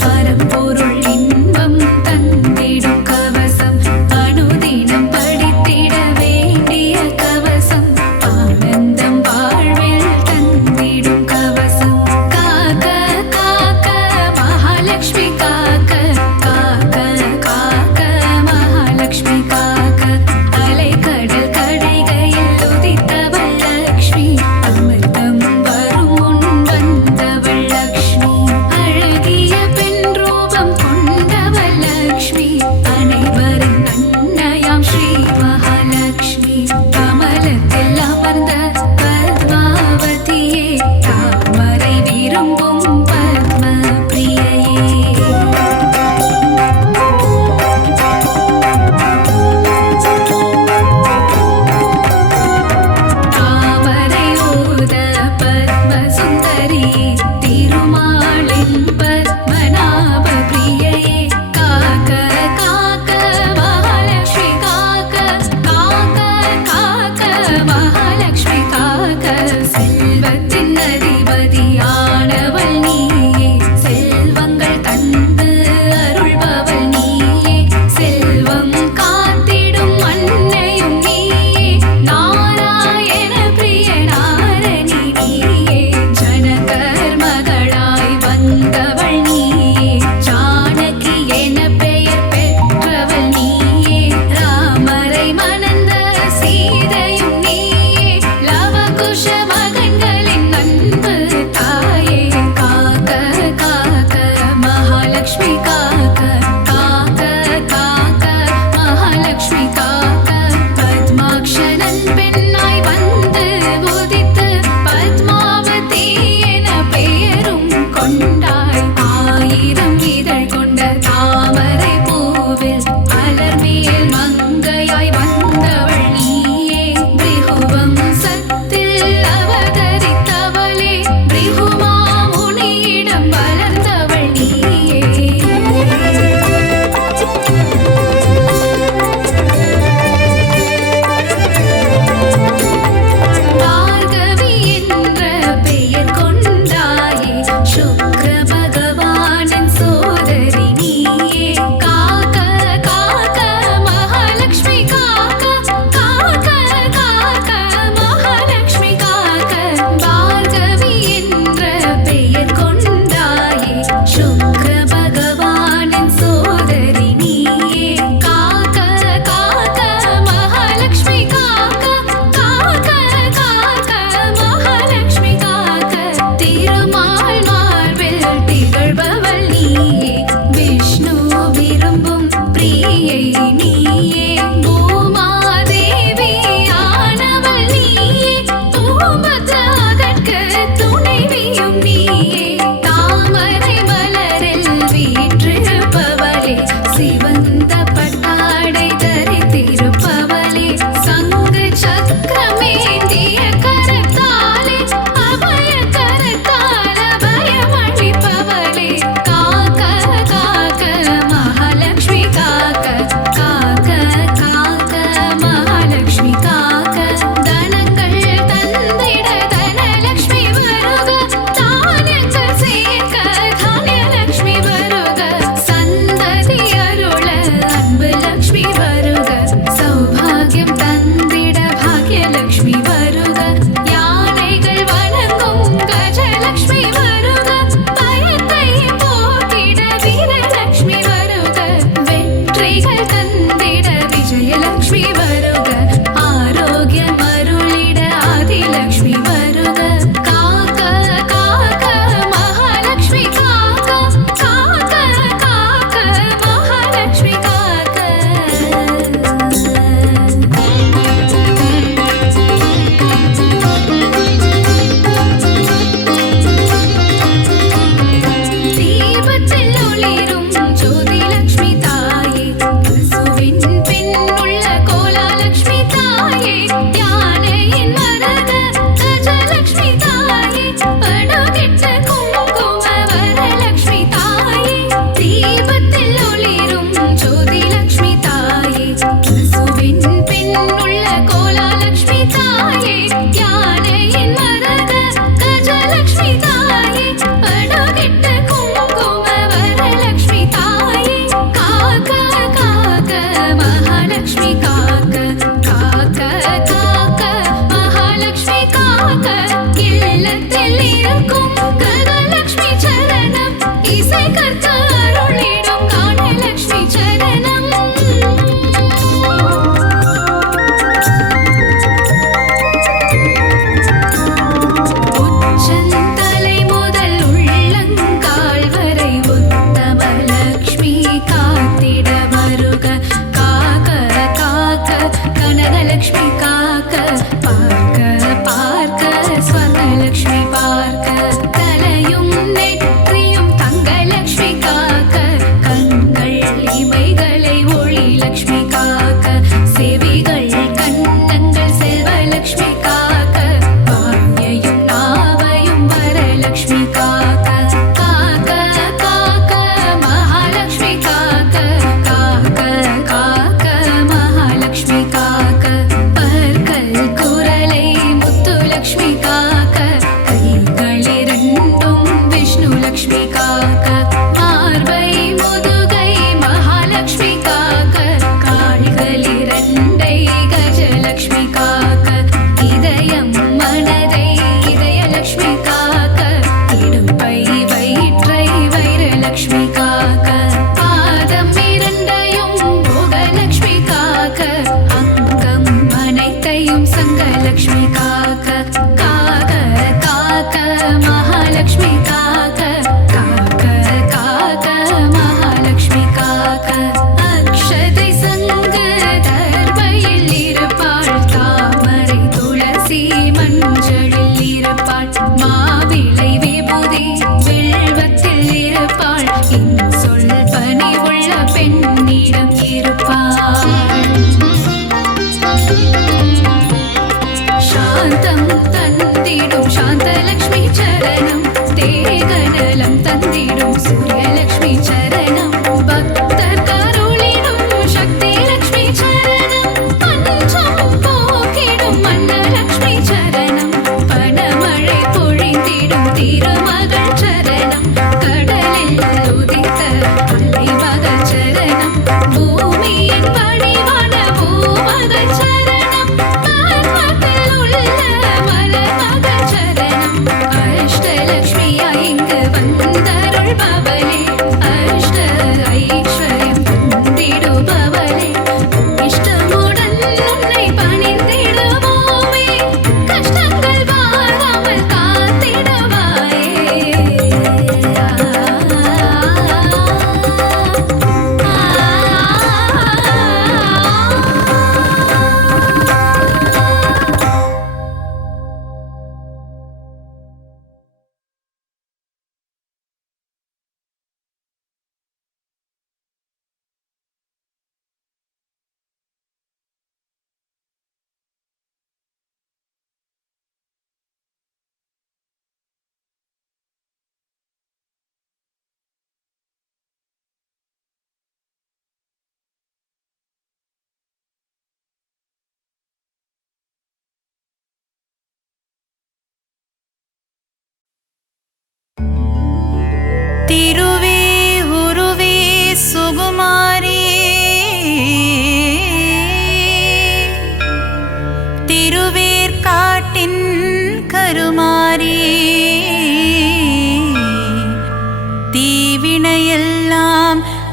பரம்பொருள் இன்பம் தந்திடும் கவசம் அனுதினம் படித்திட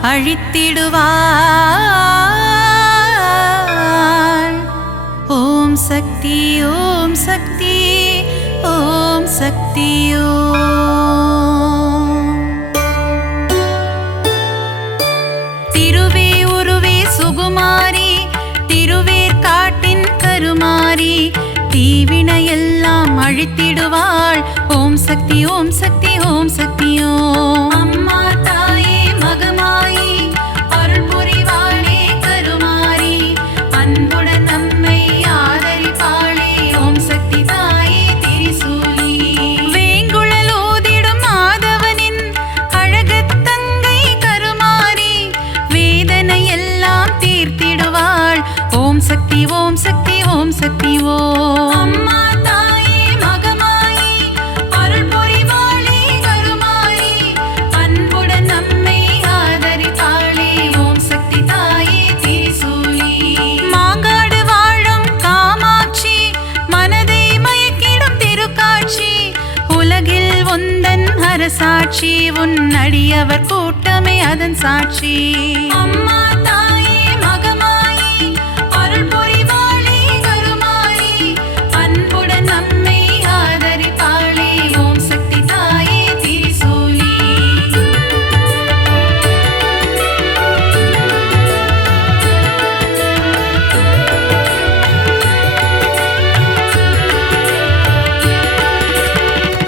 அழித்திடுவாள். ஓம் சக்தி ஓம் சக்தி ஓம் சக்தி ஓம். திருவே உருவே சுகுமாரி திருவேற்காட்டின் கருமாரி தீவினையெல்லாம் அழித்திடுவாள். ஓம் சக்தி ஓம் சக்தி ஓம் சக்தி ஓம். அம்மா தாயே மகமாயி அருள் புரிவாளே கருமாரி அன்புடன் நம்மை ஆதரிப்பாளே. ஓம் சக்தி தாயே திரிசூலி. வேங்குழல் ஊதிடும் மாதவனின் அழகத்தங்கை கருமாரி வேதனை எல்லாம் தீர்த்திடுவாள். ஓம் சக்தி ஓம் சக்தி ஓம் சக்தி ஓம். அம்மா தாயே மகமாயி அருள் புரிவாளே கருமாரி அன்புடன் நம்மை ஆதரிப்பாளே. ஓம் சக்தி தாயே திரிசூலி. மாங்காடு வாழும் காமாட்சி மனதை மயக்கிடும் திருக்காட்சி உலகில் உந்தன் அரசாட்சி உன் அடியவர் கூட்டமே அதன் சாட்சி. அம்மா தாயே மகமாயி அருள் புரிவாளே கருமாரி அன்புடன் நம்மை ஆதரிப்பாளே. ஓம் சக்தி தாயே திரிசூலி.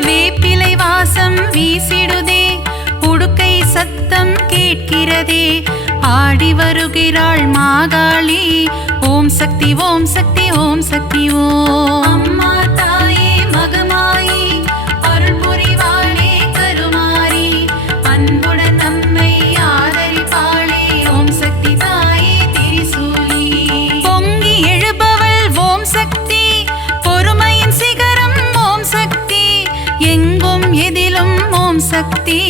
வேப்பிலை வாசம் வீசிடுதே உடுக்கை சத்தம் கேட்கிறதே ஆடி வருகிறாள் மாகாளி. ஓம் சக்தி ஓம் சக்தி ஓம் சக்தி ஓம். அம்மா தாயே மகமாயி அருள் புரிவாளே கருமாரி அன்புடன் நம்மை ஆதரிப்பாளே. ஓம் சக்தி தாயே திரிசூலி. பொங்கி எழுபவள் ஓம் சக்தி பொறுமையின் சிகரம் ஓம் சக்தி எங்கும் எதிலும் ஓம் சக்தி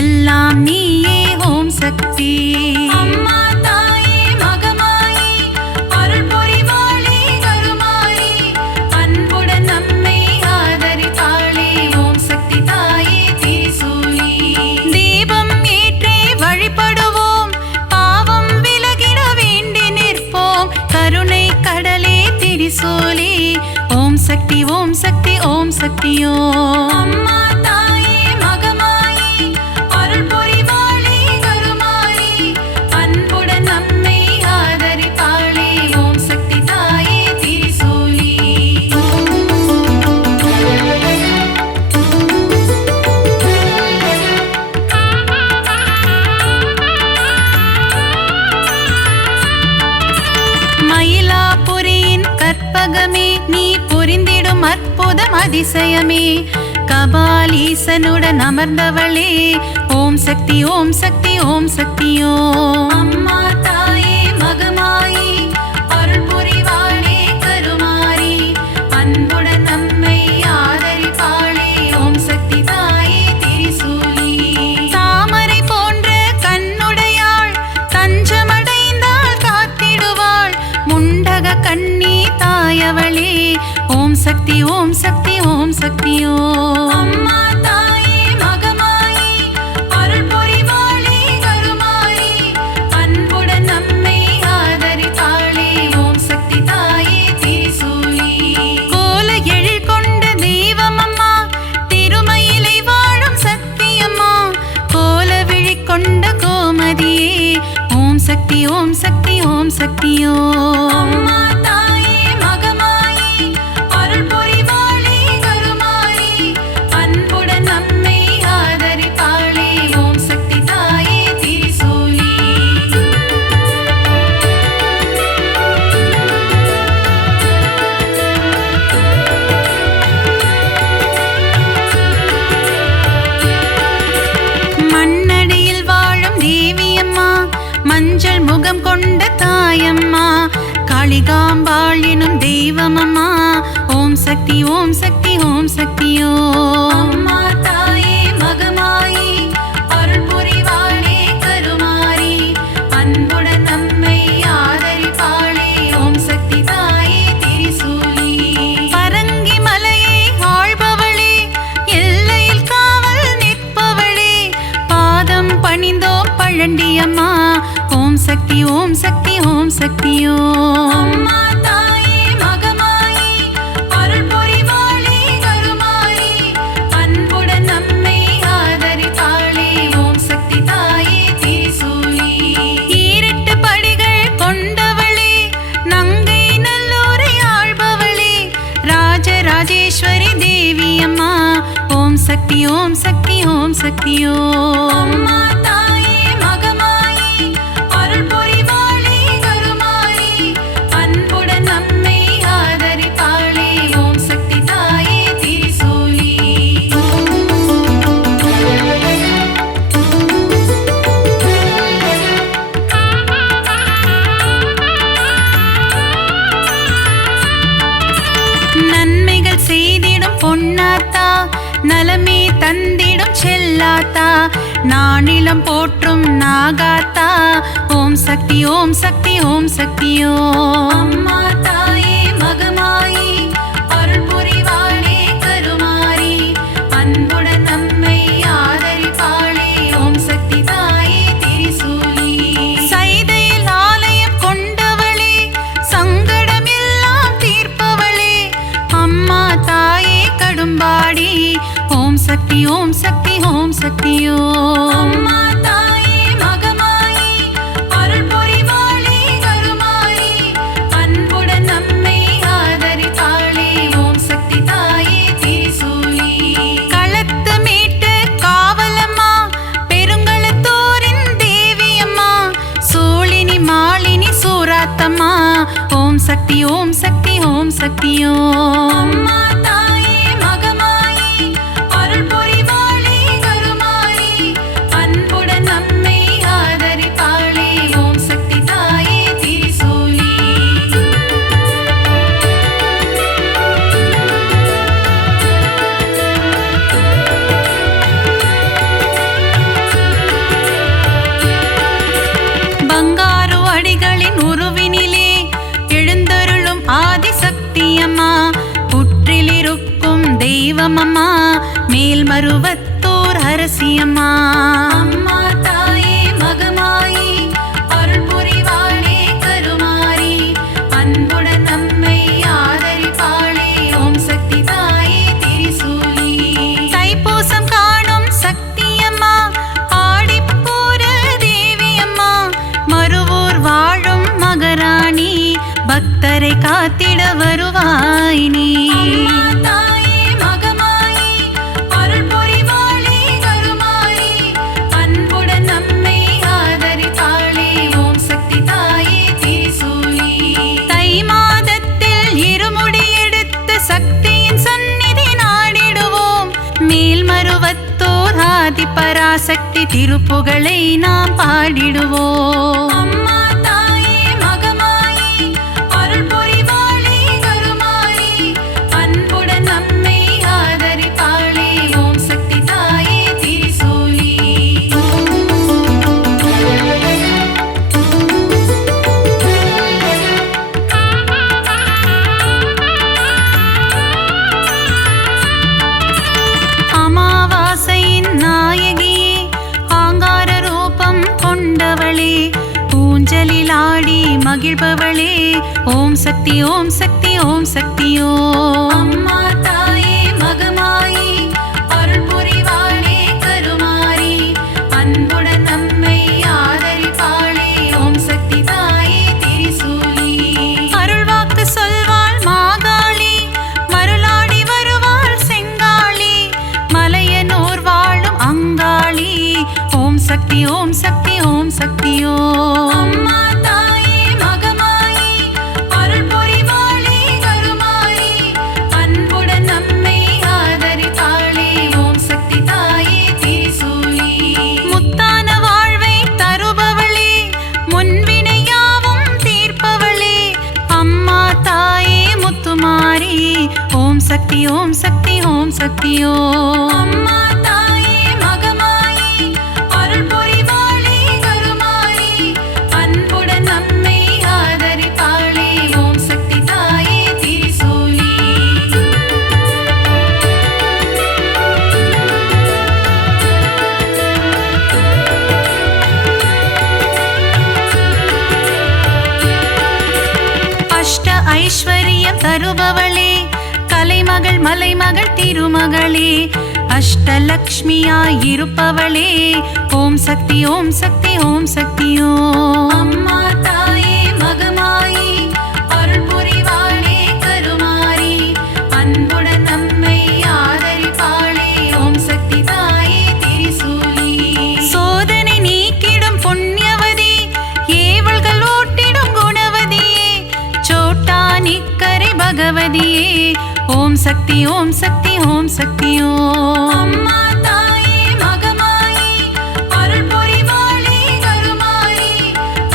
எல்லாம் நீயே ஓம் சக்தி. அம்மா தாயே மகமாயி அருள் புரிவாளே கருமாரி அன்புடன் நம்மை ஆதரிப்பாளே. ஓம் சக்தி தாயே திரிசூலி. தீபம் ஏற்றி வழிபடுவோம் பாவம் விலகிட வேண்டி நிற்போம் கருணை கடலே திரிசூலி. ஓம் சக்தி ஓம் சக்தி ஓம் சக்தி ஓம். அம்மா தாயே மகமாயி அருள் புரிவாளே கருமாரி அன்புடன் நம்மை ஆதரிப்பாளே. ஓம் சக்தி தாயே திரிசூலி. மயிலாபுரியின் கற்பகமே நீ புரிந்திடும் அற்புதம் அதிசயமே கபாலீசனுடன் அமர்ந்தவளே. ஓம் சக்தி ஓம் சக்தி ஓம் சக்தி ஓம். அம்மா தாயே மகமாயி அருள் புரிவாளே கருமாரி அன்புடன் நம்மை ஆதரிப்பாளே. ஓம் சக்தி தாயே திரிசூலி. தாமரை போன்ற கண்ணுடையாள் தஞ்சமடைந்தாள் காத்திடுவாள் முண்டக கண்ணி தாயவளே. ஓம் சக்தி ஓம் சக்தி ஓம் சக்தி ஓம். அம்மா தாயே மகமாயி அருள் புரிவாளே கருமாரி அன்புடன் நம்மை ஆதரிப்பாளே. ஓம் சக்தி தாயே திரிசூலி. கோல எழில் கொண்ட தெய்வமம்மா திருமயிலை வாழும் சக்தியம்மா கோல விழி கொண்ட கோமதியே. ஓம் சக்தி ஓம் சக்தி ஓம் சக்தி ஓம். அம்மா தாயே மகமாயி அருள் புரிவாளே கருமாரி அன்புடன் நம்மை ஆதரிப்பாளே. ஓம் சக்தி தாயே திரிசூலி. மண்ணடியில் வாழும் தேவியம்மா மஞ்சள் முகம் கொண்ட தாயம்மா காளிகாம்பாள் எனும் தெய்வமம்மா. ஓம் சக்தி ஓம் சக்தி ஓம் சக்தி ஓம். அம்மா தாயே மகமாயி அருள் புரிவாளே கருமாரி அன்புடன் நம்மை ஆதரிப்பாளே. ஓம் சக்தி தாயே திரிசூலி. பரங்கி மலையை ஆள்பவளே எல்லையில் காவல் நிற்பவளே பாதம் பணிந்தோம் பழண்டியம்மா. சக்தி ஓம் சக்தி ஓம் சக்தி ஓம். அம்மா தாயே மகமாயி அருள் புரிவாளே கருமாரி அன்புடன் நம்மை ஆதரிப்பாளே ஓம் சக்தி தாயே திரிசூலி. நன்மைகள் செய்திடும் பொன்னாத்தா நலமே தந்திடும் செல்லாத்தா நானிலம் போற்றும் நாகாத்தா ஓம் சக்தி ஓம் சக்தி ஓம் சக்தி ஓம். அம்மா தாயே மகமாயி அருள் புரிவாளே கருமாரி அன்புடன் நம்மை ஆதரிப்பாளே ஓம் சக்தி தாயே திரிசூலி. சைதையில் ஆலயம் கொண்டவளே சங்கடம் எல்லாம் தீர்ப்பவளே அம்மா தாயே கடும்பாடி ஓம் சக்தி ஓம் சக்தி ஓம் சக்தி ஓம். அம்மா தாயே மகமாயி அருள் புரிவாளே கருமாரி அன்புடன் நம்மை ஆதரிப்பாளே ஓம் சக்தி தாயே திரிசூலி. களத்து மீட்டு காவலம்மா பெருங்களத்தூரின் தேவியம்மா சூழினி மாலினி சூராத்தம்மா ஓம் சக்தி ஓம் சக்தி ஓம் சக்தி ஓம். அம்மா தாயே மகமாயி அருள் புரிவாளே கருமாரி அன்புடன் நம்மை ஆதரிப்பாளே ஓம் சக்தி தாயே திரிசூலி. பங்காரு அடிகளின் உருவினிலே எழுந்தருளும் ஆதிசக்தியம்மா புற்றிலிருக்கும் தெய்வமம்மா மேல்மருவத்தூர் அரசியம்மா. அம்மா தாயே மகமாயி அருள் புரிவாளே கருமாரி அன்புடன் நம்மை ஆதரிப்பாளே ஓம் சக்தி தாயே திரிசூலி. தைப்பூசம் காணும் சக்தியம்மா ஆடிப்பூர தேவியம்மா மருவூர் வாழும் மகராணி பக்தரை காத்திட வருவாய் நீ. அம்மா தாயே மகமாயி அருள் புரிவாளே கருமாரி அன்புடன் நம்மை ஆதரிப்பாளே ஓம் சக்தி தாயே திரிசூலி. தை மாதத்தில் இருமுடி எடுத்து சக்தியின் சந்நிதி நாடிடுவோம் மேல்மருவத்தோர் ஆதி பராசக்தி திருப்புகழை நாம் பாடிடுவோம். அம்மா தாயே மகமாயி அருள் புரிவாளே கருமாரி அன்புடன் நம்மை ஆதரிப்பாளே ஓம் சக்தி தாயே திரிசூலி. அமாவாசையின் நாயகியே ஆங்கார ரூபம் கொண்டவளே ஊஞ்சலில் ஆடி மகிழ்பவளே ஓம் சக்தி ஓம் சக்தி ஓம் சக்தி ஓம். அம்மா தாயே மகமாயி அருள் புரிவாளே கருமாரி அன்புடன் நம்மை ஆதரிப்பாளே ஓம் சக்தி தாயே திரிசூலி. அருள்வாக்கு சொல்வாள் மாகாளி மருளாடி வருவாள் செங்காளி மலையனூர் வாழும் அங்காளி ஓம் சக்தி ஓம் சக்தி ஓம் சக்தி ஓம். அம்மா தாயே மகமாயி அருள் புரிவாளே கருமாரி அன்புடன் நம்மை ஆதரிப்பாளே ஓம் சக்தி தாயே திரிசூலி. முத்தான வாழ்வை தருபவளே முன்வினையாவும் தீர்ப்பவளே அம்மா தாயே முத்துமாரி ஓம் சக்தி ஓம் சக்தி ஓம் சக்தி ஓம். அம்மா தாயே மகமாயி அருள் புரிவாளே கருமாரி அன்புடன் நம்மை ஆதரிப்பாளே ஓம் சக்தி தாயே திரிசூலி. அஷ்ட ஐஸ்வர்யம் தருபவளே கலைமகள் மலைமகள் திருமகளே அஷ்டலக்ஷ்மியாய் இருப்பவளே ஓம் சக்தி ஓம் சக்தி ஓம் சக்தி ஓம். அம்மா தாயே மகமாயி அருள் புரிவாளே கருமாரி அன்புடன் நம்மை ஆதரிப்பாளே ஓம் சக்தி மாணிக்கரை பகவதியே ஓம் சக்தி ஓம் சக்தி ஓம் சக்தி ஓம். அம்மா தாயே மகமாயி அருள் புரிவாளே கருமாரி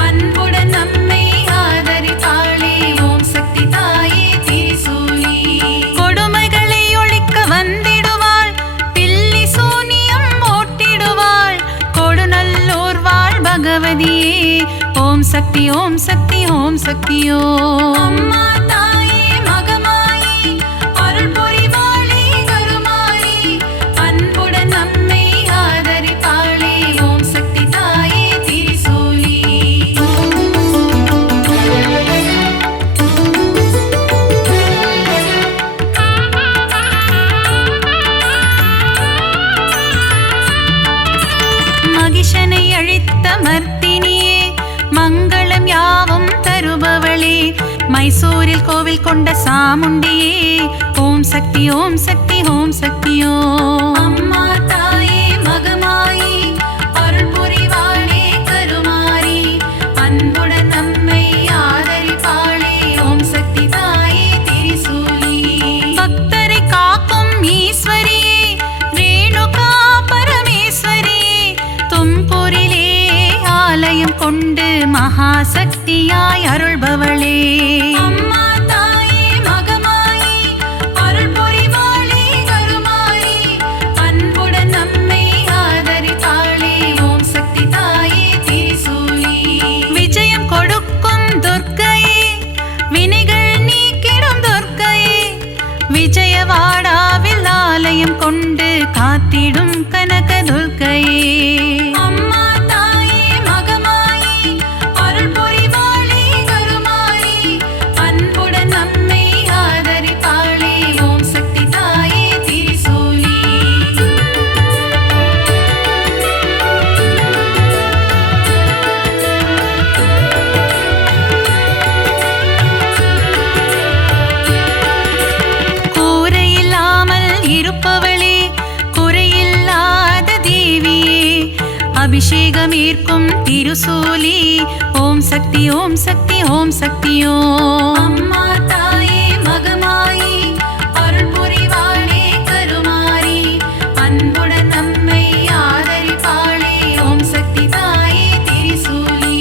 அன்புடன் நம்மை ஆதரிப்பாளே ஓம் சக்தி தாயே திரிசூலி. கொடுமைகளை ஒழிக்க வந்திடுவாள் பில்லி சூனியம் ஓட்டிடுவாள் கொடுநல்லூர் வாழ் பகவதியே ஓம் சக்தி ஓம் சக்தி ஓம் சக்தி ஓம். அம்மா தாயே மகமாயி அருள் புரிவாளே கருமாரி அன்புடன் நம்மை ஆதரிப்பாளே ஓம் சக்தி தாயே திரிசூலி. மகிஷனை அழித்த மர்த்தினியே மங்களம் யாவும் தருபவளே மைசூரில் கோவில் கொண்ட சாமுண்டியே ஓம் சக்தி ஓம் சக்தி ஓம் சக்தி ஓம். அம்மா தாயே மகமாயி அருள் புரிவாளே கருமாரி அன்புடன் நம்மை ஆதரிப்பாளே ஓம் சக்தி தாயே திரிசூலி. பக்தரை காக்கும் ஈஸ்வரியே ரேணுகா பரமேஸ்வரியே தும்பூரிலே ஆலயம் கொண்டு மகாசக்தியாய் அருள்பவளே. அம்மா தாயே மகமாயி அருள் புரிவாளே கருமாரி அன்புடன் நம்மை ஆதரிப்பாளே ஓம் சக்தி தாயே திரிசூலி. விஜயம் கொடுக்கும் துர்க்கையே வினைகள் நீக்கிடும் துர்க்கையே விஜயவாடாவில் ஆலயம் கொண்டு காத்திடும் கனக துர்க்கையே. அம்மா தாயே மகமாயி அருள் புரிவாளே கருமாரி அன்புடன் நம்மை ஆதரிப்பாளே ஓம் சக்தி தாயே திரிசூலி. கூரையில்லாமல் இருப்பவளே குறையில்லாத தேவியே அபிஷேகம் ஏற்கும் திருசூலி ஓம் சக்தி ஓம் சக்தி ஓம் சக்தி ஓம். அம்மா தாயே மகமாயி அருள் புரிவாளே கருமாரி அன்புடன் நம்மை ஆதரிப்பாளே ஓம் சக்தி தாயே திரிசூலி.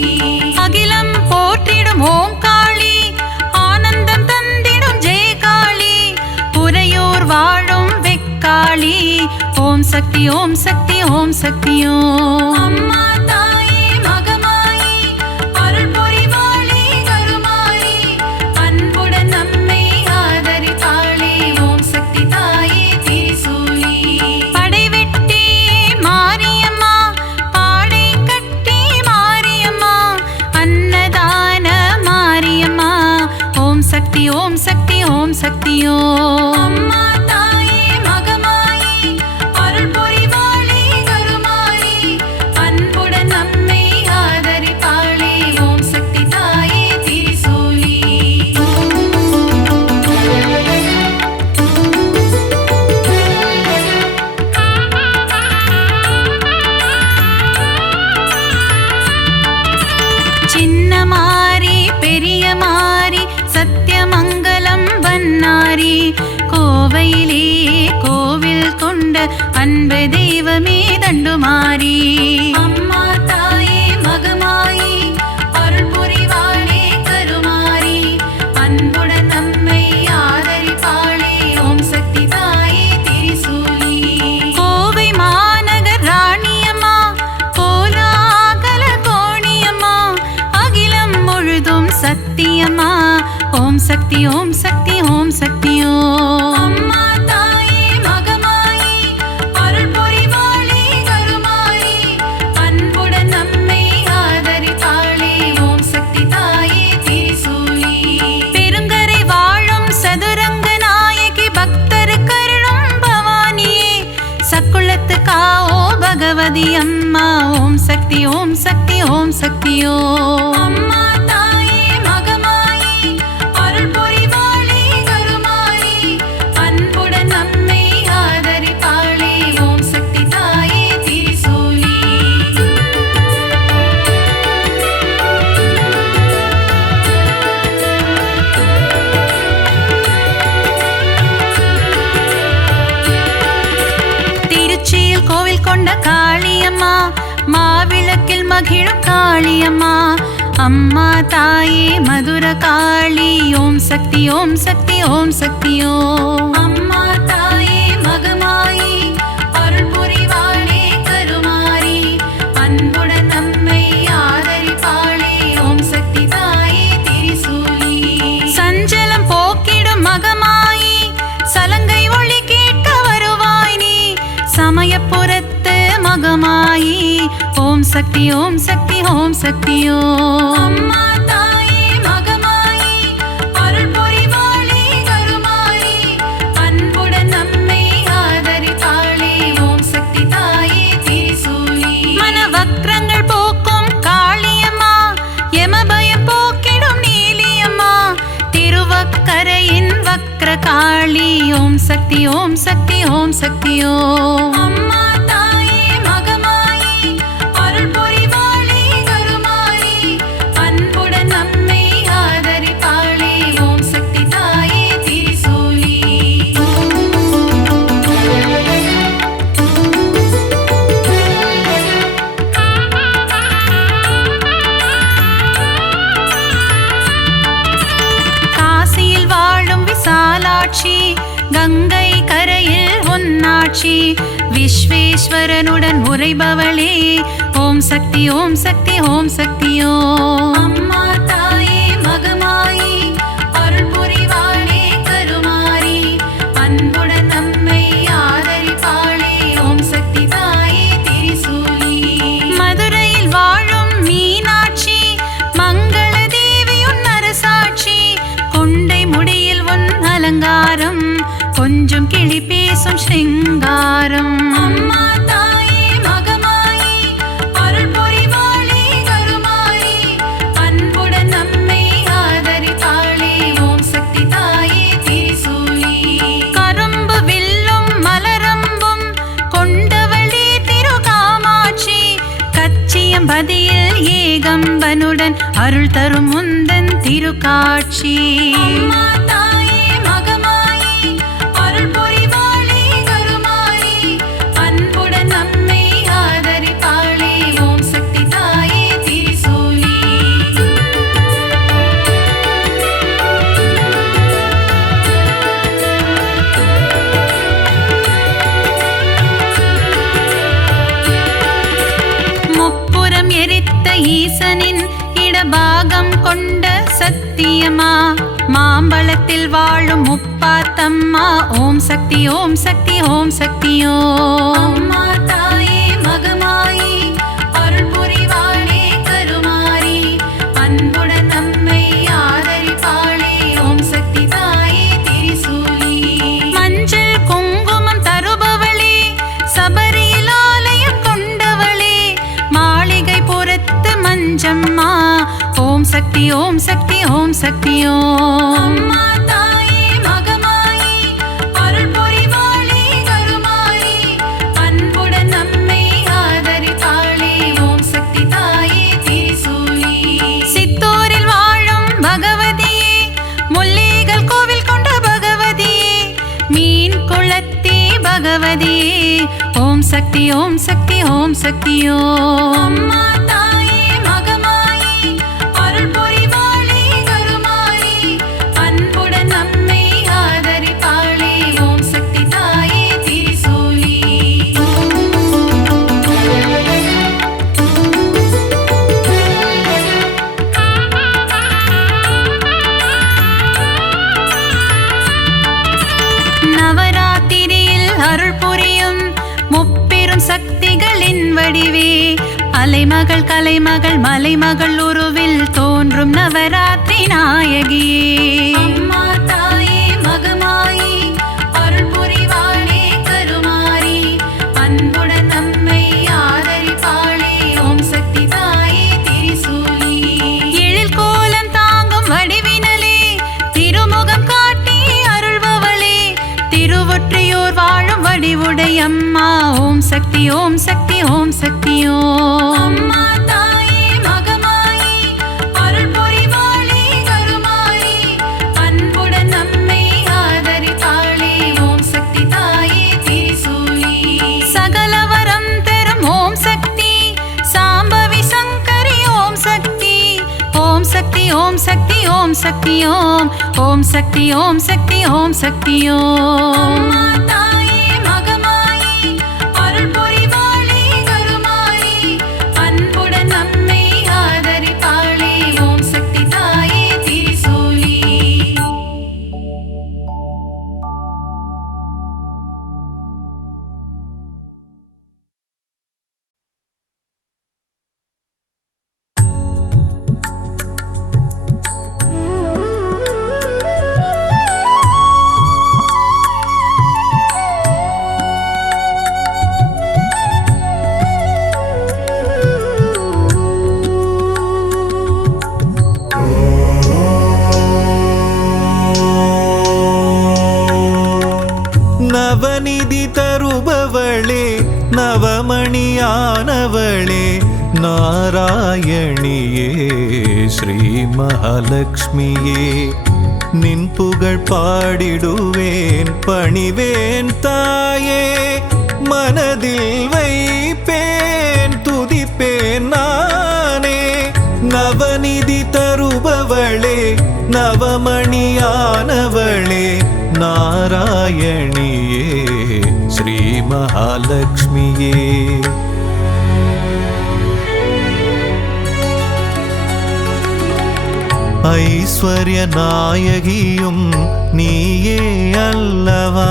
அகிலம் போற்றிடும் ஓம் காளி ஆனந்தம் தந்திடும் ஜெய காளி புரையூர் வாழும் வெக்காளி ஓம் சக்தி ஓம் சக்தி ஓம் சக்தி ஓம். அம்மா தாயே மகமாயி அருள் புரிவாளே கருமாரி அன்புடன் நம்மை ஆதரிப்பாளே ஓம் சக்தி தாயே திரிசூலி. படைவெட்டி மாரியம்மா பாடை கட்டி மாரியம்மா அன்னதான மாரியம்மா ஓம் சக்தி ஓம் சக்தி ஓம் சக்தி ஓம். அம்மா தாயே மகமாயி அருள் புரிவாளே கருமாரி அன்புடன் நம்மை ஆதரிப்பாளே ஓம் சக்தி தாயே திரிசூலி. சின்ன மாரி பெரிய மாரி சத்தியமங்கலம் வன்னாரி கோவையிலே கோவில் கொண்ட அன்பு தெய்வமே தண்டுமாரி. அம்மா தாயே மகமாயி அருள் புரிவாளே கருமாரி அன்புடன் நம்மை ஆதரிப்பாளே ஓம் சக்தி தாயே திரிசூலி. கோவை மாநகர் ராணியம்மா கோலாகல கோணியம்மா அகிலம் முழுதும் சத்தியம்மா ஓம் சக்தி ஓம் சக்தி ஓம் சக்தி ஓம். அம்மா தாயே மகமாயி அருள் புரிவாளே கருமாரி அன்புடன் நம்மை ஆதரிப்பாளே ஓம் சக்தி தாயே திரிசூலி. பெருங்கரை வாழும் சதுரங்க நாயகி பக்தர் கருளும் பவானியே சக்குளத்து காவோ பகவதி அம்மா ஓம் சக்தி ஓம் சக்தி ஓம் சக்தி ஓம். அம்மா தாயே மகமாயி அருள் புரிவாளே கருமாரி அன்புடன் நம்மை ஆதரிப்பாளே ஓம் சக்தி தாயே திரிசூலி. காளியம்மா, மாவிளக்கில் மகிழும் காளியம்மா. அம்மா தாயே மதுர காளி, ஓம் சக்தி ஓம் சக்தி ஓம் சக்தி ஓம். அம்மா தாயே மகமாயி, அருள் புரிவாளே கருமாரி, அன்புடன் நம்மை ஆதரிப்பாளே, ஓம் சக்தி தாயே திரிசூலி. சஞ்சலம் போக்கிடும் மகமாயி, சலங்கை ஒளி கேட்க வருவாய் நீ, சமயபுரத்து மகமாயி, ஓம் சக்தி ஓம் சக்தி ஓம் சக்தி ஓம். அம்மா தாயே மகமாயி, அருள் புரிவாளே கருமாரி, அன்புடன் நம்மை ஆதரிப்பாளே, ஓம் சக்தி தாயே திரிசூலி. மனவக்ரங்கள் போக்கும் காளியம்மா, யமபயம் போக்கிடும் நீலியம்மா, திருவக்கரையின் வக்ர காளி, ஓம் சக்தி ஓம் சக்தி ஓம் சக்தி ஓம். அம்மா தாயே மகமாயி, அருள் புரிவாளே கருமாரி, அன்புடன் நம்மை ஆதரிப்பாளே, ஓம் சக்தி தாயே திரிசூலி. காசியில் வாழும் விசாலாட்சி, கங்கை கரையில் உன்னாட்சி, விஸ்வேஸ்வரனுடன் உரைபவளே, ஓம் சக்தி ஓம் சக்தி ஓம் சக்தி ஓம். அம்மா தாயே மகமாயி, அருள் புரிவாளே கருமாரி, அன்புடன் நம்மை ஆதரிப்பாளே, ஓம் சக்தி தாயே திரிசூலி. மதுரையில் வாழும் மீனாட்சி, மங்கள தேவி உன் அரசாட்சி, கொண்டை முடியில் உன் அலங்காரம், கொஞ்சம் கிளி பேசும் ஸ்ருங்காரம். அம்மா தாயே மகமாயி, அருள் புரிவாளே கருமாரி, அன்புடன் நம்மை ஆதரிப்பாளே, ஓம் சக்தி தாயே திரிசூலி. கரும்பு வில்லும் மலரம்பும் கொண்டவளே திருகாமாட்சி, கச்சியம்பதியில் ஏகம்பனுடன் அருள் தரும் முந்தன் திருக்காட்சி. அம்மா தாயே மகமாயி, அருள் புரிவாளே கருமாரி, அன்புடன் நம்மை ஆதரிப்பாளே, ஓம் சக்தி தாயே திரிசூலி. முப்புறம் எரித்த ஈசனின் இடபாகம் கொண்ட சத்தியமா, மாம்பழத்தில் வாழும் முப்பாத்தம்மா, ஓம் சக்தி ஓம் சக்தி ஓம் சக்தி ஓம். அம்மா தாயே மகமாயி, அருள் புரிவாளே கருமாரி, அன்புடன் நம்மை ஆதரிப்பாளே, ஓம் சக்தி தாயே திரிசூலி. மஞ்சள் குங்குமம் தருபவளே, சபரியில் ஆலயம் கொண்டவளே, மாளிகை புறத்து மஞ்சம்மா, ஓம் சக்தி ஓம் சக்தி ஓம் சக்தி ஓம். அம்மா தாயே மகமாயி, அருள் புரிவாளே கருமாரி, அன்புடன் நம்மை ஆதரிப்பாளே, ஓம் சக்தி தாயே திரிசூலி. சித்தூரில் வாழும் பகவதியே, முல்லைகள் கோவில் கொண்ட பகவதியே, மீன் குளத்தி பகவதியே, ஓம் சக்தி ஓம் சக்தி ஓம் சக்தி ஓம். அம்மா தாயே மகமாயி, அருள் புரிவாளே கருமாரி, அன்புடன் நம்மை ஆதரிப்பாளே, ஓம் சக்தி தாயே திரிசூலி. நவராத்திரியில் அருள் புரியும் முப்பெரும் சக்திகளின் வடிவே, அலைமகள் கலைமகள் மலைமகள் உருவில் தோன்றும் நவராத்திரி நாயகியே. அம்மா தாயே மகமாயி, அருள் புரிவாளே கருமாரி, அன்புடன் நம்மை ஆதரிப்பாளே, ஓம் சக்தி தாயே திரிசூலி. எழில் கோலம் தாங்கும் வடிவினலே, திருமுகம் காட்டி அருள்பவளே, திருவொற்றியூர் வாழும் வடிவுடையம்மா, ஓம் சக்தி ஓம் சக்தி ஓம் சக்தி ஓம். அம்மா தாயே மகமாயி, அருள் புரிவாளே கருமாரி, அன்புடன் நம்மை ஆதரிப்பாளே, ஓம் சக்தி தாயே திரிசூலி. சகலவரம் தரும் ஓம் சக்தி ஓம். ஓம் சக்தி ஓம் சக்தி ஓம் சக்தி ஓம். தாயே மகமாயி அருள் புரிவாளே கருமாயி அன்புடன் நம்மை ஆதரிப்பாளே. ஓம் சக்தி தாயே திரிசூலி. நவநிதி தருபவளே நவமணியானவளே நாராயணியே ஸ்ரீ மகாலட்சுமியே. நின் புகழ் பாடிடுவேன் பணிவேன் தாயே. மனதில் வைப்பேன் துதிப்பேன் நானே. நவநிதி தருபவளே நவமணியானவளே நாராயணியே ஸ்ரீ மகாலட்சுமியே. ஐஸ்வர்ய நாயகியும் நீயே அல்லவா.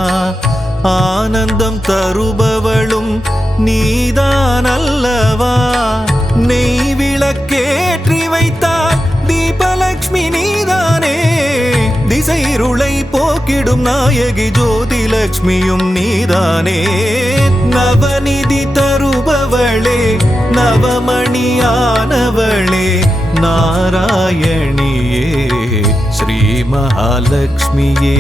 ஆனந்தம் தருபவளும் நீதான் அல்லவா. நெய் விளக்கேற்றி வைத்தால் தீபலட்சுமி நீதானே. திசைருளை போக்கிடும் நாயகி ஜோதிலட்சுமியும் நீதானே. நவநிதி தருபவளே நவமணியானவளே நாராயணியே ஸ்ரீ மகாலட்சுமியே.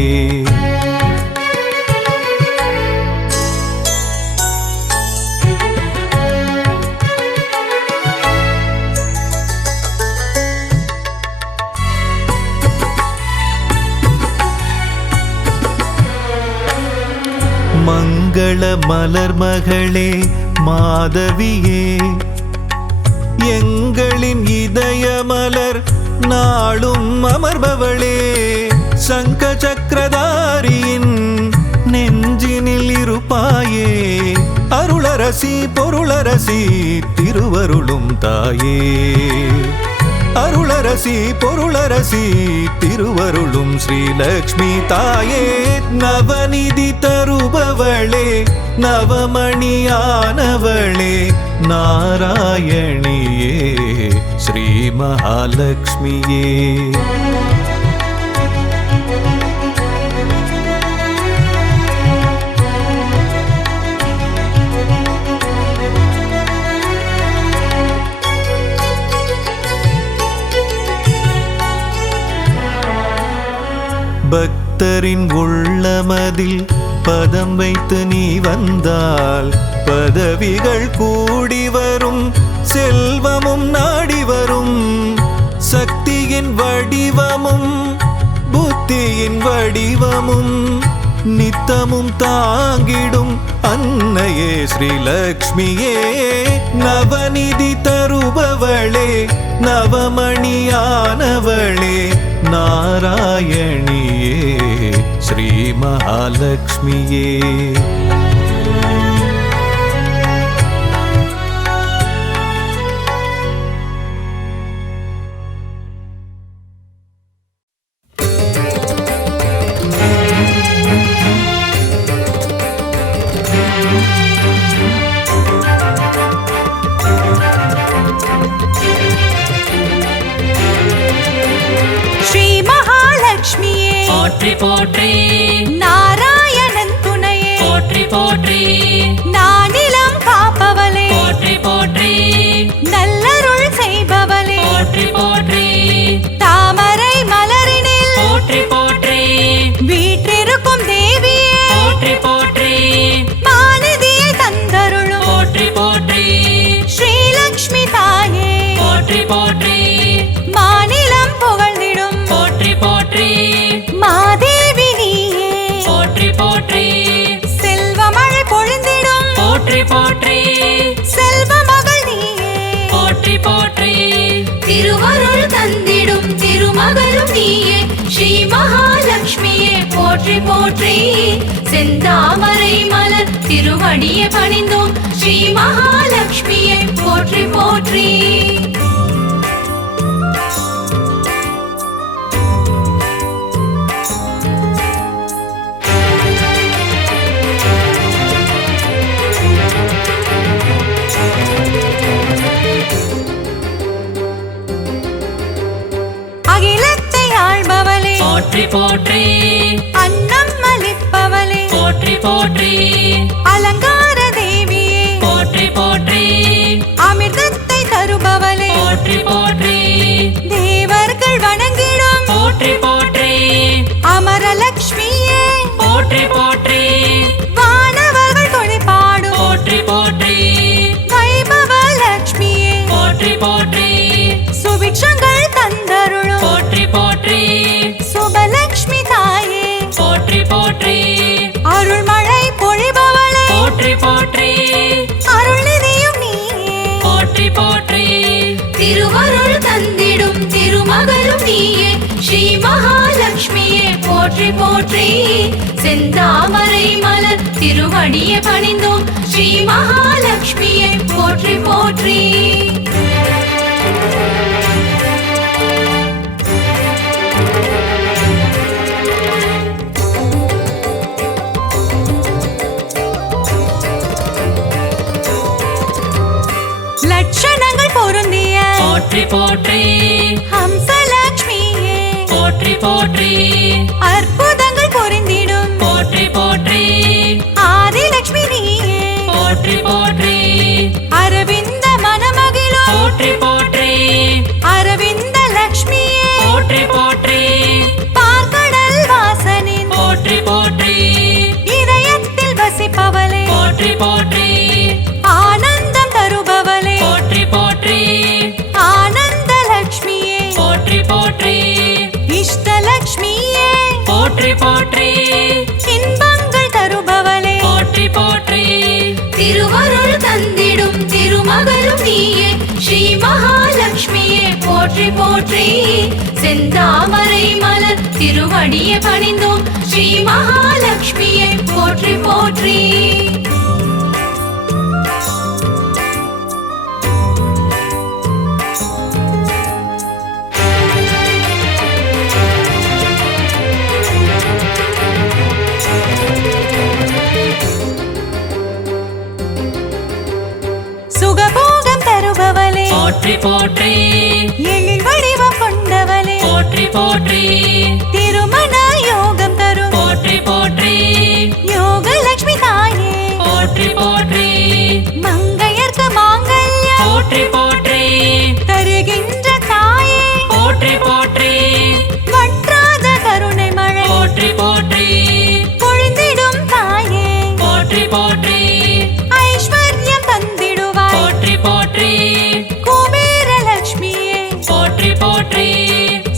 மங்கள மலர் மகளே மாதவியே. எங்களின் இதய மலர் நாளும் அமர்பவளே. சங்க சக்கரதாரியின் நெஞ்சினில் இருப்பாயே. அருளரசி பொருளரசி திருவருளும் தாயே. அருளரசி பொருளரசி திருவருளும் ஸ்ரீலக்ஷ்மி தாயே. நவநிதி தருபவளே நவமணியானவளே நாராயணியே ஸ்ரீ மகாலட்சுமியே. பக்தரின் உள்ளமதில் பதம் வைத்து நீ வந்தால் பதவிகள் கூடி வரும். செல்வமும் நாடி வரும். சக்தியின் வடிவமும் புத்தியின் வடிவமும் நித்தமும் தாங்கிடும் அன்னையே ஸ்ரீலக்ஷ்மியே. நவநிதி தருபவளே நவமணியானவளே நாராயணியே ஸ்ரீ மகாலட்சுமியே. போற்றி போற்றி நாராயணன் துணையே போற்றி போற்றி. நானிலம் காப்பவளே போற்றி போற்றி. நல்லருள் செய்பவளே போற்றி போற்றி. தாமரை மலரினில் போற்றி போற்றி. வீற்றிருக்கும் தேவியே போற்றி போற்றி. மாநிதியை தந்தருளும் போற்றி போற்றி. ஸ்ரீலக்ஷ்மி தாயே போற்றி போற்றி. மாநிலம் புகழ்ந்திடும் போற்றி போற்றி. மாதேவி நீயே போற்றி போற்றி. செல்வமழை பொழிந்திடும் போற்றி போற்றி. செல்வ மகள் நீயே போற்றி போற்றி. திருவருள் தந்திடும் திருமகளும் நீயே ஸ்ரீ மகாலட்சுமியே போற்றி போற்றி செந்தாமரை மலர் திருவடியை பணிந்தோம் ஸ்ரீ மகாலட்சுமியே போற்றி போற்றி போற்றி போற்றி அன்னம் அளிப்பவளே போற்றி போற்றி அலங்கார தேவியே போற்றி போற்றி அமிர்தத்தை தருபவளே போற்றி போற்றி தேவர்கள் வணங்கிடும் போற்றி போற்றி அமரலட்சுமியே போற்றி போற்றி வானவர்கள் தொழிற்பாடும் போற்றி போற்றி வைபவலட்சுமியே போற்றி போற்றி சுபிட்சங்கள் தந்தருளும் போற்றி போற்றி சுபலட்சுமி தாயே போற்றி போற்றி அருள்மழை பொழிபவளே போற்றி போற்றி அருள்நிதியும் நீயே போற்றி போற்றி திருவருள் தந்திடும் திருமகளும் நீயே ஸ்ரீ மகாலட்சுமியே போற்றி போற்றி செந்தாமரை மலர் திருவடியை பணிந்தோம் ஸ்ரீ மகாலட்சுமியே போற்றி போற்றி லட்சணங்கள் பொருந்திய போற்றி போற்றி ஹம்சலட்சுமியே போற்றி போற்றி அற்புதங்கள் பொருந்திடும் போற்றி போற்றி ஆதிலட்சுமி நீயே போற்றி போற்றி அரவிந்த மனமகிழும் போற்றி போற்றி அரவிந்த லட்சுமியே போற்றி போற்றி பார்க்கடல் வாசனின் போற்றி போற்றி இதயத்தில் வசிப்பவளே போற்றி போற்றி ஆனந்தம் தருபவளே போற்றி போற்றி ஆனந்த லட்சுமியே போற்றி போற்றி இஷ்டலட்சுமியே போற்றி போற்றி இன்பங்கள் தருபவளே போற்றி போற்றி திருவருள் தந்திடும் திருமகளும் நீயே ஸ்ரீ மகாலட்சுமியே போற்றி போற்றி செந்தாமரை மலர் திருவடியை பணிந்தோம் ஸ்ரீ மகாலட்சுமியே போற்றி போற்றி சுகபோகம் தருபவளே போற்றி போற்றி எழில் வடிவம் கொண்டவளே போற்றி போற்றி திருமண யோகம் தரும் போற்றி போற்றி யோகலட்சுமி தாயே போற்றி போற்றி மங்கையர்க்கு மாங்கல்யம் போற்றி போற்றி தருகின்ற தாயே போற்றி போற்றி வற்றாத கருணை மழை போற்றி போற்றி பொழிந்திடும் தாயே போற்றி போற்றி ஐஸ்வர்யம் தந்திடுவாய் போற்றி போற்றி குபேரலட்சுமியே போற்றி போற்றி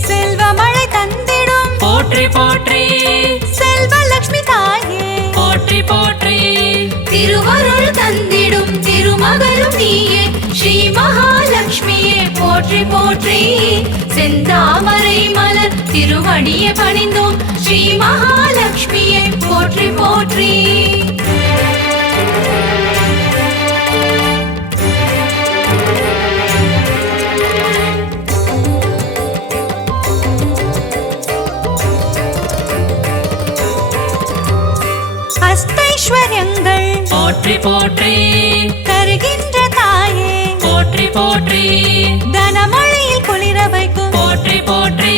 செல்வமழை தந்திடும் போற்றி போற்றி செல்வலட்சுமி தாயே போற்றி போற்றி திருவருள் தந்திடும் திருமகளும் நீயே ஸ்ரீ மகாலட்சுமியே போற்றி போற்றி செந்தாமரை மலர் திருவடியை பணிந்தோம் ஸ்ரீ மகாலட்சுமியே போற்றி போற்றி அஷ்டைஸ்வர்யங்கள் போற்றி போற்றி தருகின்ற தாயே போற்றி போற்றி தனமழையில் குளிர வைக்கும் போற்றி போற்றி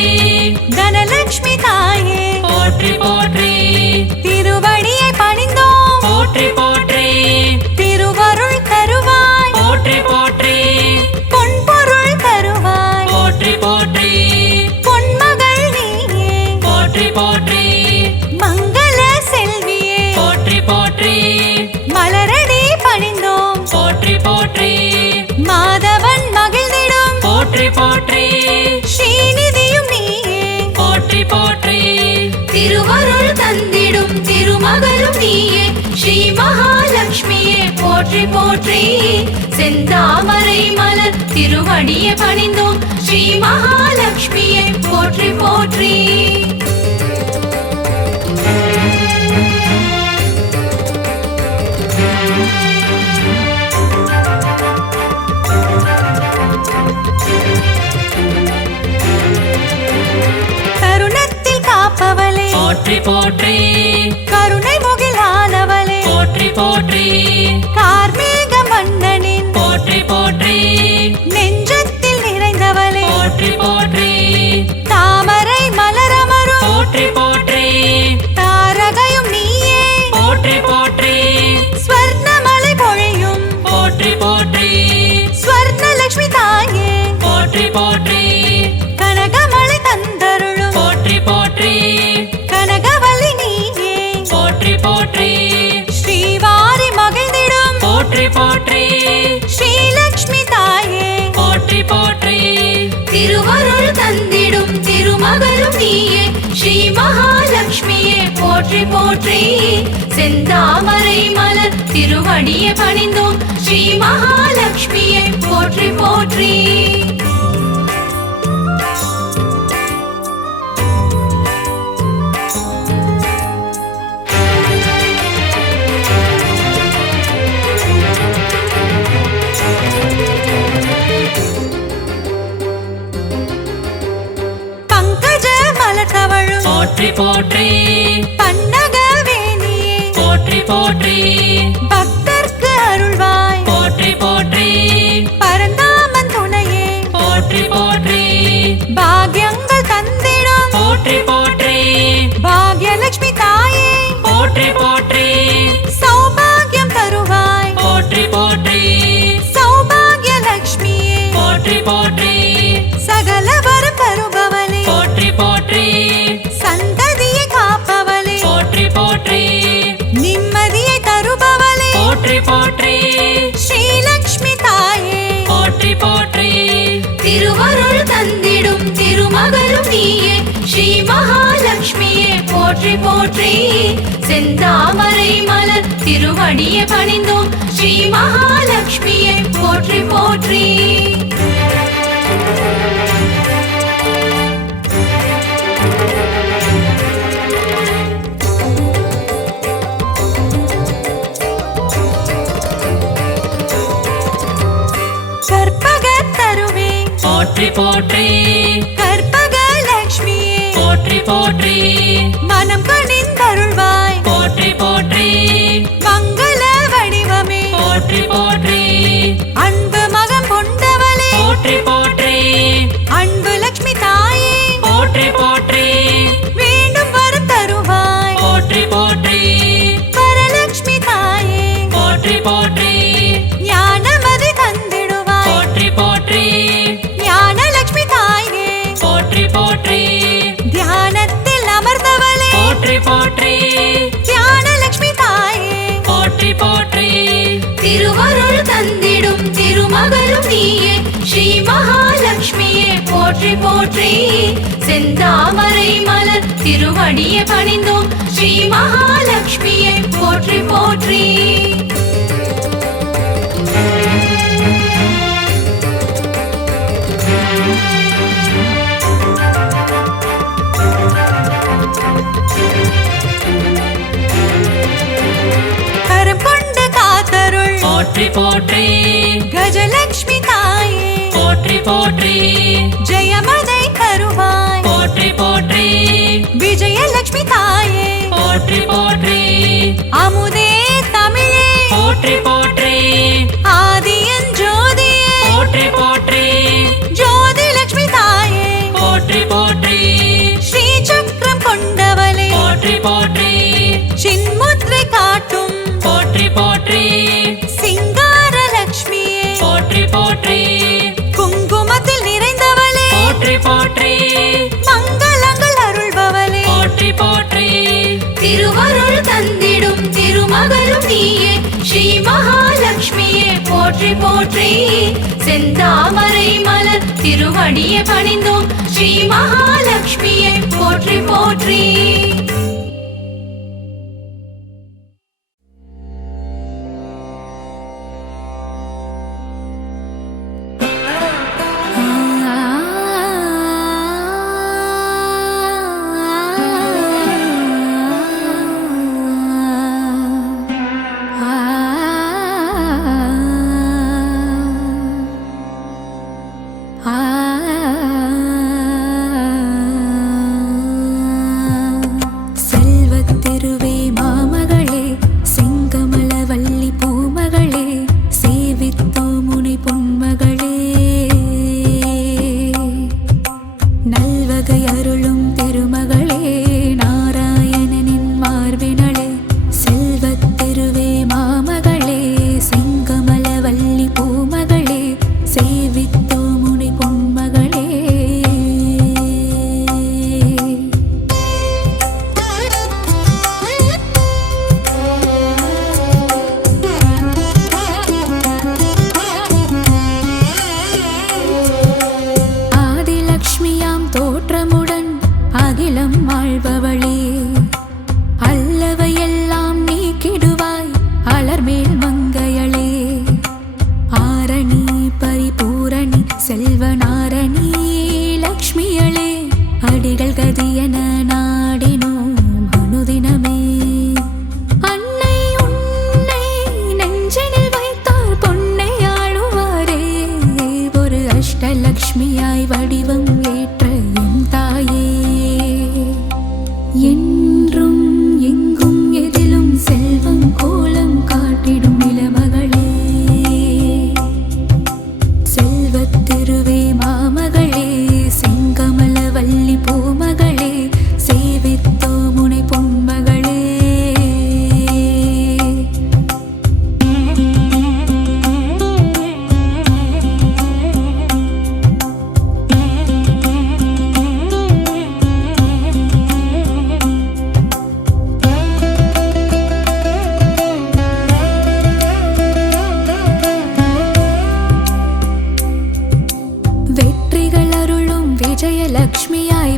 தனலட்சுமி தாயே போற்றி போற்றி திருவடியை பணிந்தோம் போற்றி போற்றி திருவருள் தருவாய் போற்றி போற்றி பொன்பொருள் தருவாய் போற்றி போற்றி பொன்மகள் நீயே போற்றி போற்றி மங்கள செல்வியே போற்றி போற்றி மலரடி பணிந்தோம் போற்றி போற்றி மாதவன் மகிழ்ந்திடும் போற்றி போற்றி ஸ்ரீநிதியும் நீயே போற்றி போற்றி திருவருள் தந்திடும் திருமகளும் நீயே ஸ்ரீ மகாலட்சுமியே போற்றி போற்றி செந்தாமரை மலர் திருவடியை பணிந்தோம் ஸ்ரீ மகாலட்சுமியை போற்றி போற்றி கருணத்தில் காப்பவளே போற்றி போற்றி கருணை முகிலானவளே போற்றி போற்றி கார்மேக மன்னனின் போற்றி போற்றி நெஞ்சத்தில் நிறைந்தவளே போற்றி போற்றி தாமரை மலரமரும் போற்றி போற்றி தாரகையும் நீயே போற்றி போற்றி ஸ்வர்ணமலை பொழியும் போற்றி போற்றி ஸ்வர்ணலட்சுமி தாயே போற்றி போற்றி கனகமலை தந்தருளும் போற்றி போற்றி கனகவல்லி நீயே போற்றி போற்றி ஸ்ரீவாரி மகிழ்ந்திடும் போற்றி போற்றி ஸ்ரீலக்ஷ்மி தாயே போற்றி போற்றி திருவருள் தந்திடும் திருமகளும் நீயே ஸ்ரீ மகாலட்சுமியே போற்றி போற்றி செந்தாமரை மலர் திருவடியை பணிந்தோம் ஸ்ரீ மகாலட்சுமியை போற்றி போற்றி பங்கஜ மலர் தவழும் போற்றி போற்றி பன்னகவேணியே போற்றி போற்றி பக்தர்க்கு அருள்வாய் போற்றி போற்றி பரந்தாமன் துணையே போற்றி போற்றி பாக்யங்கள் தந்திடும் போற்றி போற்றி பாக்யலட்சுமி தாயே போற்றி போற்றி சௌபாகியம் தருவாய் போற்றி போற்றி சௌபாகியலட்சுமியே போற்றி போற்றி சகல வரம் தருபவளே போற்றி போற்றி சந்ததியை காப்பவளே போற்றி போற்றி நிம்மதியை தருபவளே போற்றி போற்றி ஸ்ரீலக்ஷ்மி தாயே போற்றி போற்றி திருவருள் தந்திடும் திருமகளும் நீயே ஸ்ரீ மகாலட்சுமியே போற்றி போற்றி செந்தாமரை மலர் திருவடியை பணிந்தோம் ஸ்ரீ மகாலட்சுமியை போற்றி போற்றி கற்பகத் தருவே போற்றி போற்றி கற்பகலட்சுமியே போற்றி போற்றி மனம் கனிந்தருள்வாய் போற்றி போற்றி மங்கள வடிவமே போற்றி போற்றி அன்பு மகம் கொண்டவளே போற்றி போற்றி அன்பு லட்சுமி தாயே போற்றி போற்றி வேண்டும் வரம் தருவாய் போற்றி போற்றி வரலட்சுமி தாயே போற்றி போற்றி ஞானமதி தந்திடுவாய் போற்றி போற்றி ஞானலட்சுமி தாயே போற்றி போற்றி தியானத்தில் அமர்ந்தவளே போற்றி போற்றி ஞானலட்சுமி தாயே போற்றி போற்றி திருவருள் தந்திடும் திருமகளும் நீயே ஸ்ரீ மகாலட்சுமியே போற்றி போற்றி செந்தாமரை மலர் திருவடியை பணிந்தோம் ஸ்ரீ மகாலட்சுமியை போற்றி போற்றி கரம் கொண்டு காத்தருள் போற்றி போற்றி கஜலட்சுமி தாயே போற்றி போற்றி ஜெயமதை தருவாய் போற்றி போற்றி விஜயலட்சுமி தாயே போற்றி போற்றி அமுதே தமிழே போற்றி போற்றி ஆதியன் ஜோதியே போற்றி போற்றி ஜோதி லட்சுமி தாயே போற்றி போற்றி ஸ்ரீ சக்கரம் கொண்டவளே போற்றி போற்றி சின்முத்ரை காட்டும் போற்றி போற்றி சிங்கார லட்சுமியே போற்றி போற்றி குங்குமத்தில் நிறைந்தவளே போற்றி போற்றி மங்களங்கள் அருள்பவளே போற்றி போற்றி திருவருள் தந்திடும் திருமகளும் நீயே ஸ்ரீ மகாலட்சுமியே போற்றி போற்றி செந்தாமரை மலர் திருவடியை பணிந்தோம் ஸ்ரீ மகாலட்சுமியை போற்றி போற்றி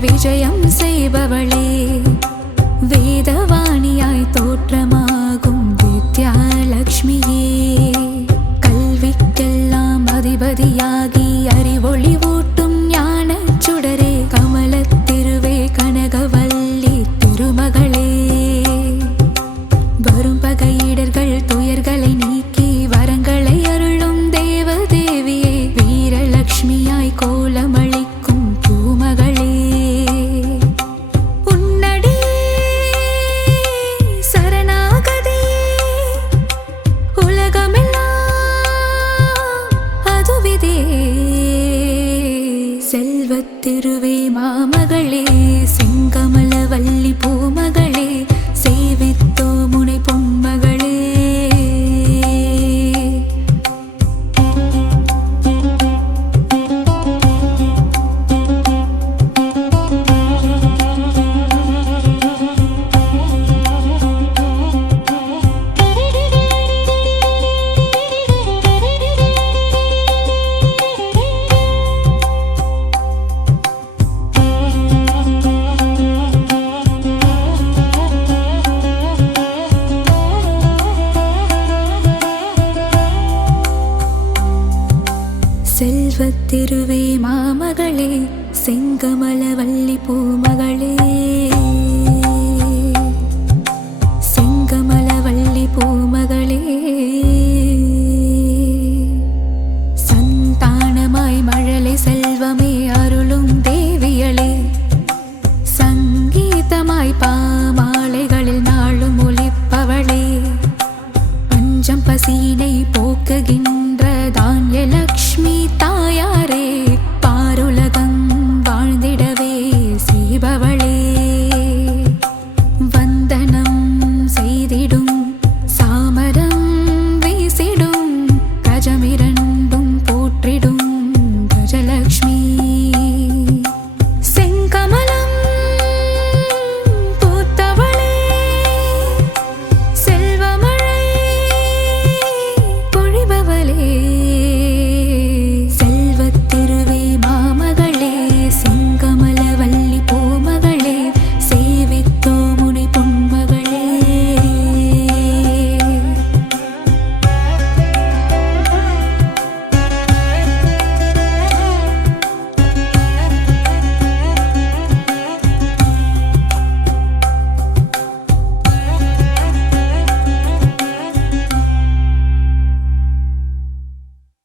விஜயம் செய்பவளே, வேதவாணியாய் தோற்றமாகும் வித்யாலக்ஷ்மியே, கல்விக்கெல்லாம் அதிபதியாகி அறிவொளி ஊட்டும் ஞானச் சுடரே, கமலத்திருவே கனகவல்லி திருமகளே, வரும் பகையிடர்கள் துயர்களை நீக்கி வரங்களை அருளும் தேவதேவியே, வீரலக்ஷ்மியாய் கோலமளிக்கும் பூமகளே, உன்னடியே சரணாகதியே, உலகமெல்லாம் அதுவிதே, செல்வத்திருவே மாமகளே, செங்கமலவல்லி பூமகளே, சேவித்தோ முனை பொன்மகளே. செல்வத்திருவே மாமகளே, செங்கமலவல்லி பூமகளே.